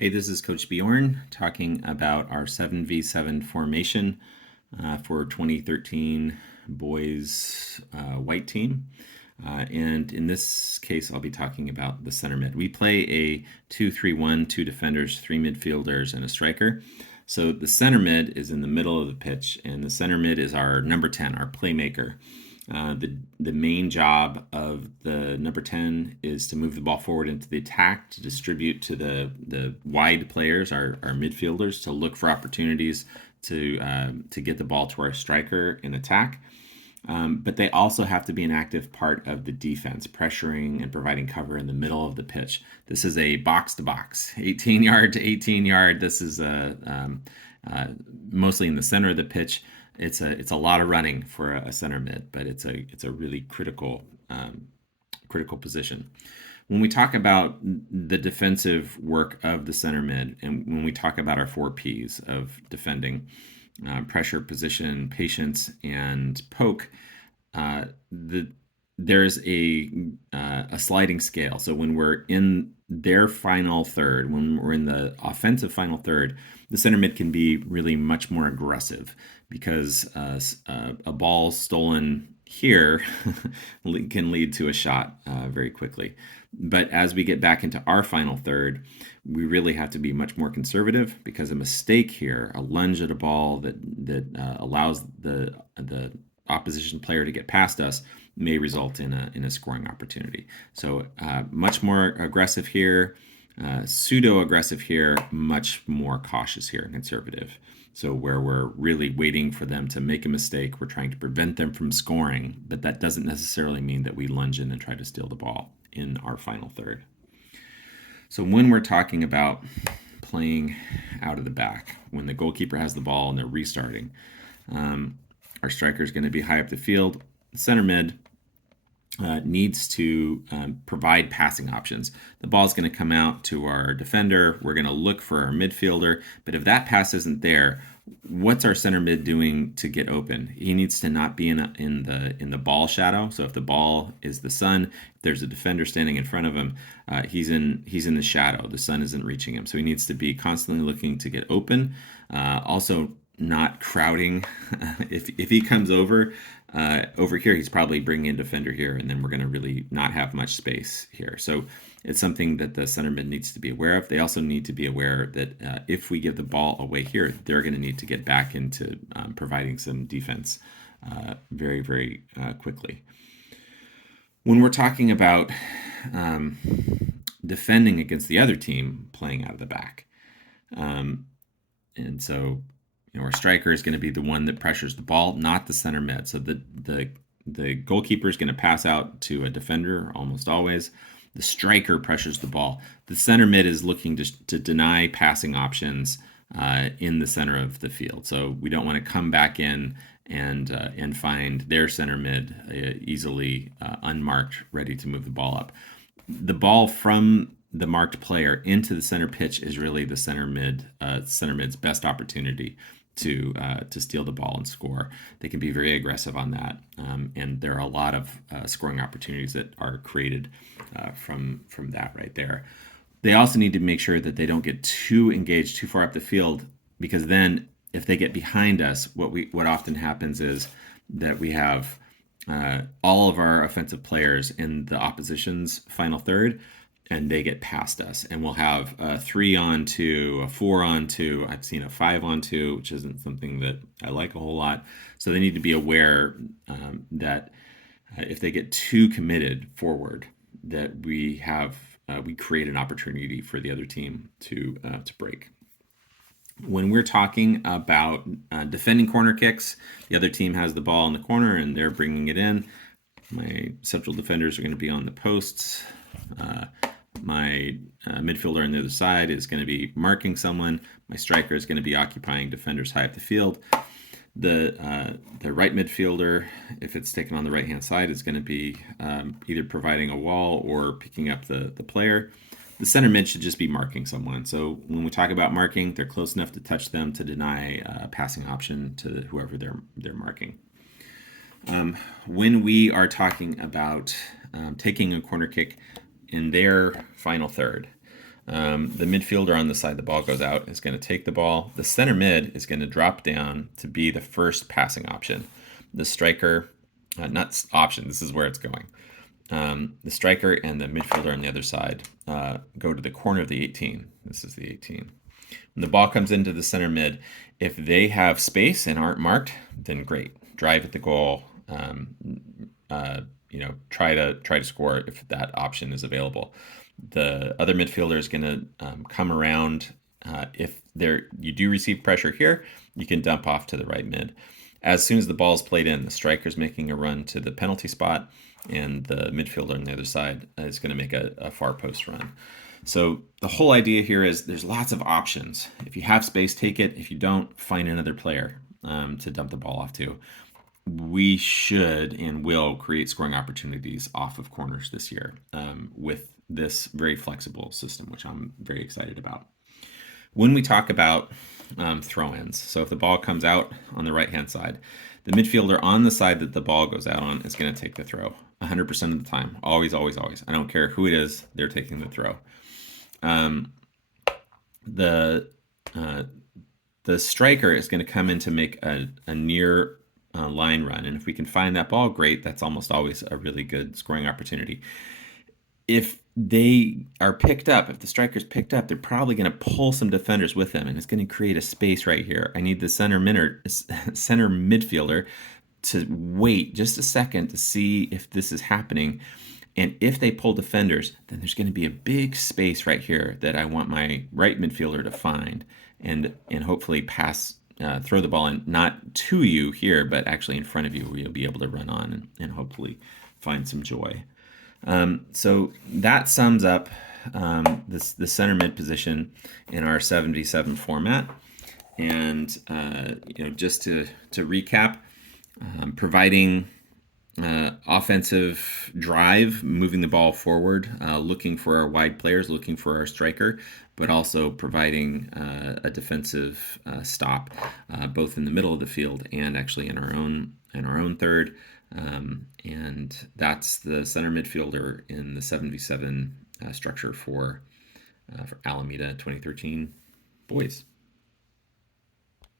Hey, this is Coach Bjorn talking about our 7v7 formation for 2013 boys white team. And in this case, I'll be talking about the center mid. We play a 2-3-1, two defenders, three midfielders, and a striker. So the center mid is in the middle of the pitch, and the center mid is our number 10, our playmaker. The main job of the number 10 is to move the ball forward into the attack, to distribute to the wide players, our midfielders, to look for opportunities to get the ball to our striker in attack. But they also have to be an active part of the defense, pressuring and providing cover in the middle of the pitch. This is a box to box, 18 yard to 18 yard. This is mostly in the center of the pitch. It's a lot of running for a center mid, but it's a really critical position. When we talk about the defensive work of the center mid, and when we talk about our 4Ps of defending, pressure, position, patience, and poke, there's a sliding scale. So when we're in their final third, when we're in the offensive final third, the center mid can be really much more aggressive because a ball stolen here can lead to a shot very quickly. But as we get back into our final third, we really have to be much more conservative because a mistake here, a lunge at a ball that allows the opposition player to get past us, may result in a scoring opportunity. So much more aggressive here, pseudo aggressive here, much more cautious here and conservative. So where we're really waiting for them to make a mistake, we're trying to prevent them from scoring, but that doesn't necessarily mean that we lunge in and try to steal the ball in our final third. So when we're talking about playing out of the back, when the goalkeeper has the ball and they're restarting, our striker is going to be high up the field. The center mid needs to provide passing options. The ball is going to come out to our defender. We're going to look for our midfielder. But if that pass isn't there, what's our center mid doing to get open? He needs to not be in the ball shadow. So if the ball is the sun, if there's a defender standing in front of him, he's in the shadow. The sun isn't reaching him. So he needs to be constantly looking to get open. Also, not crowding. If he comes over here, he's probably bringing a defender here, and then we're going to really not have much space here. So it's something that the center mid needs to be aware of. They also need to be aware that if we give the ball away here, they're going to need to get back into providing some defense very, very quickly. When we're talking about defending against the other team playing out of the back, and so our striker is going to be the one that pressures the ball, not the center mid. So the goalkeeper is going to pass out to a defender almost always. The striker pressures the ball. The center mid is looking to deny passing options in the center of the field. So we don't want to come back in and find their center mid easily unmarked, ready to move the ball up. The ball from the marked player into the center pitch is really the center mid's best opportunity to steal the ball and score. They can be very aggressive on that, and there are a lot of scoring opportunities that are created from that right there. They also need to make sure that they don't get too engaged too far up the field, because then if they get behind us, what often happens is that we have all of our offensive players in the opposition's final third, and they get past us, and we'll have a 3-on-2, a 4-on-2. I've seen a 5-on-2, which isn't something that I like a whole lot. So they need to be aware that if they get too committed forward, that we create an opportunity for the other team to break. When we're talking about defending corner kicks, the other team has the ball in the corner and they're bringing it in. My central defenders are going to be on the posts. My midfielder on the other side is going to be marking someone. My striker is going to be occupying defenders high up the field. The right midfielder, if it's taken on the right-hand side, is going to be either providing a wall or picking up the player. The center mid should just be marking someone. So when we talk about marking, they're close enough to touch them to deny a passing option to whoever they're marking. When we are talking about taking a corner kick in their final third, The midfielder on the side the ball goes out is going to take the ball. The center mid is going to drop down to be the first passing option. The striker, not option, this is where it's going. The striker and the midfielder on the other side go to the corner of the 18. This is the 18. When the ball comes into the center mid, if they have space and aren't marked, then great. Drive at the goal. Try to score if that option is available. The other midfielder is going to come around. If you do receive pressure here, you can dump off to the right mid. As soon as the ball is played in, the striker's making a run to the penalty spot, and the midfielder on the other side is going to make a far post run. So the whole idea here is there's lots of options. If you have space, take it. If you don't, find another player to dump the ball off to. We should and will create scoring opportunities off of corners this year with this very flexible system, which I'm very excited about. When we talk about throw-ins, so if the ball comes out on the right-hand side, the midfielder on the side that the ball goes out on is going to take the throw 100% of the time. Always, always, always. I don't care who it is, they're taking the throw. The striker is going to come in to make a near line run, and if we can find that ball, great. That's almost always a really good scoring opportunity. If they are picked up, if the striker's picked up, they're probably going to pull some defenders with them, and it's going to create a space right here. I need the center midfielder to wait just a second to see if this is happening. And if they pull defenders, then there's going to be a big space right here that I want my right midfielder to find and hopefully throw the ball in, not to you here, but actually in front of you, where you'll be able to run on and hopefully find some joy. So that sums up the center mid position in our 77 format. And just to recap, providing offensive drive, moving the ball forward, looking for our wide players, looking for our striker, but also providing a defensive stop, both in the middle of the field and actually in our own third. And that's the center midfielder in the 77 structure for Alameda 2013 boys.